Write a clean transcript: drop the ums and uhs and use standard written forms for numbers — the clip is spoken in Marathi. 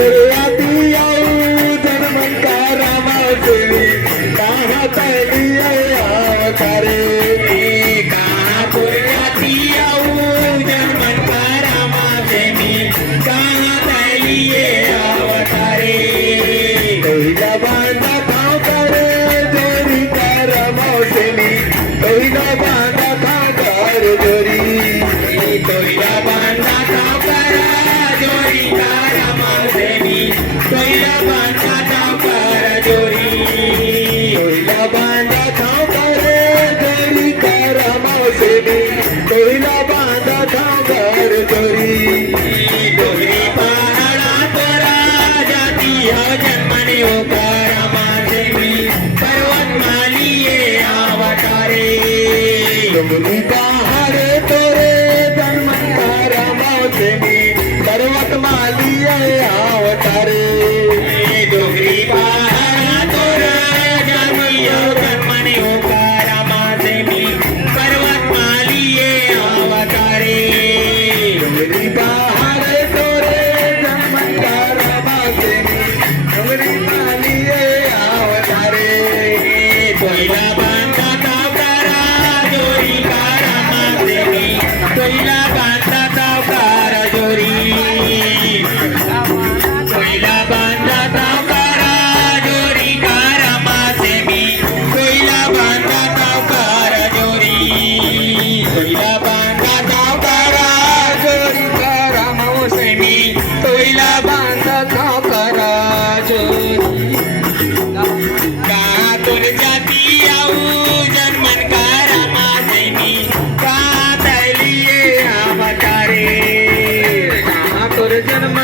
तुरयाती आऊ जन्मंकारा मासेवी कहा तलिये अवतारे कहा तुरयाती आऊ जन्मंकारा मासेवी कहा तलिये अवतारे तोहिला बांधा ठाव करे जोरी कर मौसमी तोहिला बांधा ठाव कर जोरी तोहिला बांधा ठाव करा जोरी करा मासेवी तोहिला बांधा ठाव करा जोरी तोहिला बांधा ठाव करे जोरी कर मौसमी तोहिला बांधा ठाव कर जोरी डोंगरी पहाडा तोरा जाती हो जन्मने ओकारा मासेवी पर्वत मालिये अवतारे डोंगरी पहाड़े तोरे जन्मंकारा मौसमी पर्वत मालिये अवतारे डोंगरी पहाडा तोरा जाती हो जन्मने ओकारा मासेवी पर्वत मालिये अवतारे डोंगरी पहाड़े तोरे जन्मंकारा मौसमी डोंगरी मालिये अवतारे तोहिला बांधा ठाव करा जोरी करा मासेवी तोहिला बांधा ठाव करा जोरी तोहिला बांधा ठाव करा जोरी करा मासेवी तोहिला बांधा ठाव करा जोरी तोहिला बांधा ठाव करा जोरी करा मासेवी तोहिला बांधा ठाव करा जोरी कातुर जाती आऊ जन्मंकारा मासेवी का तलिये अवतारे कातुर जन्म